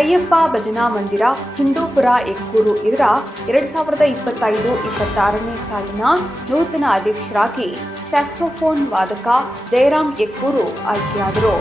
ಅಯ್ಯಪ್ಪ ಭಜನಾ ಮಂದಿರ ಹಿಂದೂಪುರ ಎಕ್ಕೂರು ಇದರ ಎರಡ್ ಸಾವಿರದ ಇಪ್ಪತ್ತೈದು ಇಪ್ಪತ್ತಾರನೇ ಸಾಲಿನ ನೂತನ ಅಧ್ಯಕ್ಷರಾಗಿ ಸ್ಯಾಕ್ಸೋಫೋನ್ ವಾದಕ ಜಯರಾಮ್ ಎಕ್ಕೂರು ಆಯ್ಕೆಯಾದರು.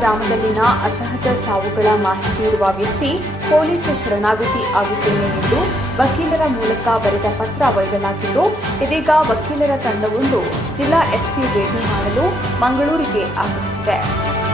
ಗ್ರಾಮದಲ್ಲಿನ ಅಸಹಜ ಸಾವುಗಳ ಮಾಹಿತಿ ಇರುವ ವ್ಯಕ್ತಿ ಪೊಲೀಸ್ ಶರಣಾಗತಿ ಆಗುತ್ತೇನೆ ಎಂದು ವಕೀಲರ ಮೂಲಕ ಬರೆದ ಪತ್ರ ವೈರಲ್ ಇದೀಗ ವಕೀಲರ ತಂಡವೊಂದು ಜಿಲ್ಲಾ ಎಸ್ಪಿ ಭೇಟಿ ಮಾಡಲು ಮಂಗಳೂರಿಗೆ ಆಗಮಿಸಿದೆ.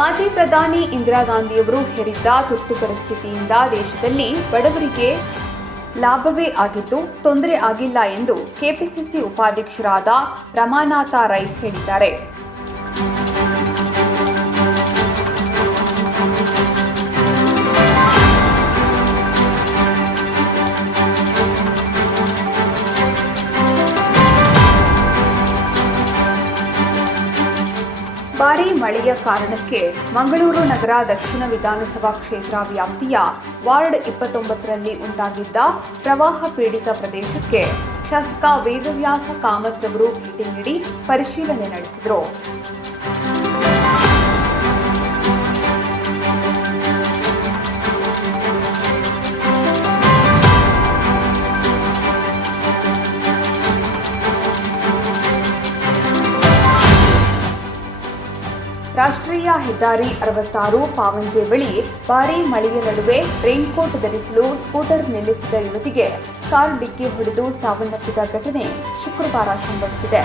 ಮಾಜಿ ಪ್ರಧಾನಿ ಇಂದಿರಾ ಗಾಂಧಿಯವರು ಹೇರಿದ್ದ ತುರ್ತು ಪರಿಸ್ಥಿತಿಯಿಂದ ದೇಶದಲ್ಲಿ ಬಡವರಿಗೆ ಲಾಭವೇ ಆಗಿದ್ದು, ತೊಂದರೆ ಆಗಿಲ್ಲ ಎಂದು ಕೆಪಿಸಿಸಿ ಉಪಾಧ್ಯಕ್ಷರಾದ ರಮಾನಾಥ ರೈ ಹೇಳಿದ್ದಾರೆ. ಭಾರೀ ಮಳೆಯ ಕಾರಣಕ್ಕೆ ಮಂಗಳೂರು ನಗರ ದಕ್ಷಿಣ ವಿಧಾನಸಭಾ ಕ್ಷೇತ್ರ ವ್ಯಾಪ್ತಿಯ ವಾರ್ಡ್ ಇಪ್ಪತ್ತೊಂಬತ್ತರಲ್ಲಿ ಉಂಟಾಗಿದ್ದ ಪ್ರವಾಹ ಪೀಡಿತ ಪ್ರದೇಶಕ್ಕೆ ಶಾಸಕ ವೇದವ್ಯಾಸ ಕಾಮತ್ ಅವರು ಭೇಟಿ ನೀಡಿ ಪರಿಶೀಲನೆ ನಡೆಸಿದರು. ರಾಷ್ಟ್ರೀಯ ಹೆದ್ದಾರಿ ಅರವತ್ತಾರು ಪಾವಂಜೆ ಬಳಿ ಭಾರೀ ಮಳೆಯ ನಡುವೆ ರೈನ್ಕೋಟ್ ಧರಿಸಲು ಸ್ಕೂಟರ್ ನಿಲ್ಲಿಸಿದ ಯುವತಿಗೆ ಕಾರು ಡಿಕ್ಕಿ ಹೊಡೆದು ಸಾವನ್ನಪ್ಪಿದ ಘಟನೆ ಶುಕ್ರವಾರ ಸಂಭವಿಸಿದೆ.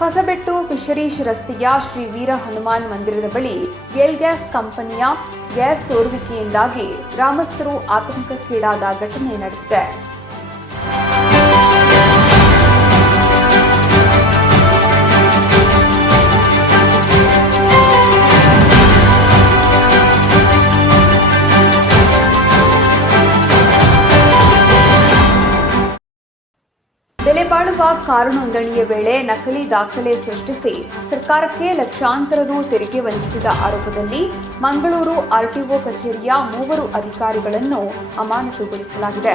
ಹೊಸಬೆಟ್ಟು ಫಿಶರೀಶ್ ರಸ್ತೆಯ ಶ್ರೀ ವೀರ ಹನುಮಾನ್ ಮಂದಿರದ ಬಳಿ ಗೇಲ್ ಗ್ಯಾಸ್ ಕಂಪನಿಯ ಗ್ಯಾಸ್ ಸೋರುವಿಕೆಯಿಂದಾಗಿ ಗ್ರಾಮಸ್ಥರು ಆತಂಕಕ್ಕೀಡಾದ ಘಟನೆ ನಡೆದಿದೆ. ಬಾಳುವ ಕಾರು ನೋಂದಣಿಯ ವೇಳೆ ನಕಲಿ ದಾಖಲೆ ಸೃಷ್ಟಿಸಿ ಸರ್ಕಾರಕ್ಕೆ ಲಕ್ಷಾಂತರ ರು ತೆರಿಗೆ ವಂಚಿಸಿದ ಆರೋಪದಲ್ಲಿ ಮಂಗಳೂರು ಆರ್ಟಿಒ ಕಚೇರಿಯ ಮೂವರು ಅಧಿಕಾರಿಗಳನ್ನು ಅಮಾನತುಗೊಳಿಸಲಾಗಿದೆ.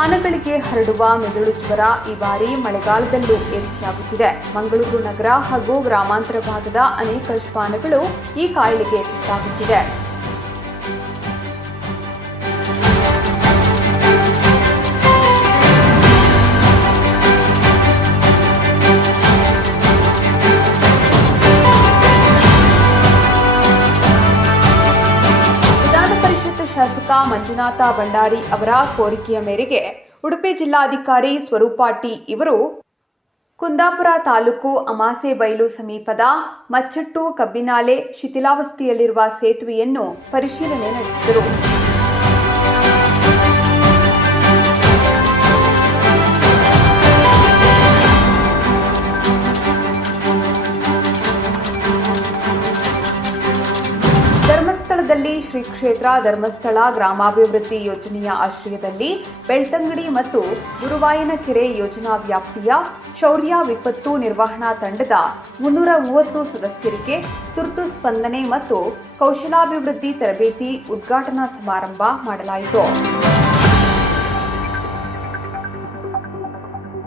ಶ್ವಾನಗಳಿಗೆ ಹರಡುವ ಮೆದುಳು ಜ್ವರ ಈ ಬಾರಿ ಮಳೆಗಾಲದಲ್ಲೂ ಏರಿಕೆಯಾಗುತ್ತಿದೆ. ಮಂಗಳೂರು ನಗರ ಹಾಗೂ ಗ್ರಾಮಾಂತರ ಭಾಗದ ಅನೇಕ ಶ್ವಾನಗಳು ಈ ಕಾಯಿಲೆಗೆ ತುತ್ತಾಗುತ್ತಿದೆ. ಮಂಜುನಾಥ ಭಂಡಾರಿ ಅವರ ಕೋರಿಕೆಯ ಮೇರೆಗೆ ಉಡುಪಿ ಜಿಲ್ಲಾಧಿಕಾರಿ ಸ್ವರೂಪಾಟಿ ಇವರು ಕುಂದಾಪುರ ತಾಲೂಕು ಅಮಾಸೆಬೈಲು ಸಮೀಪದ ಮಚ್ಚಟ್ಟು ಕಬ್ಬಿನಾಲೆ ಶಿಥಿಲಾವಸ್ಥೆಯಲ್ಲಿರುವ ಸೇತುವೆಯನ್ನು ಪರಿಶೀಲನೆ ನಡೆಸಿದರು. ಕ್ಷೇತ್ರ, ಧರ್ಮಸ್ಥಳ, ಗ್ರಾಮಾಭಿವೃದ್ಧಿ ಯೋಜನೆಯ ಆಶ್ರಯದಲ್ಲಿ ಬೆಳ್ತಂಗಡಿ ಮತ್ತು ಗುರುವಾಯನ ಕೆರೆ ಯೋಜನಾ ವ್ಯಾಪ್ತಿಯ ಶೌರ್ಯ ವಿಪತ್ತು ನಿರ್ವಹಣಾ ತಂಡದ ಮುನ್ನೂರ ಮೂವತ್ತು ಸದಸ್ಯರಿಗೆ ತುರ್ತು ಸ್ಪಂದನೆ ಮತ್ತು ಕೌಶಲಾಭಿವೃದ್ಧಿ ತರಬೇತಿ ಉದ್ಘಾಟನಾ ಸಮಾರಂಭ ಮಾಡಲಾಯಿತು.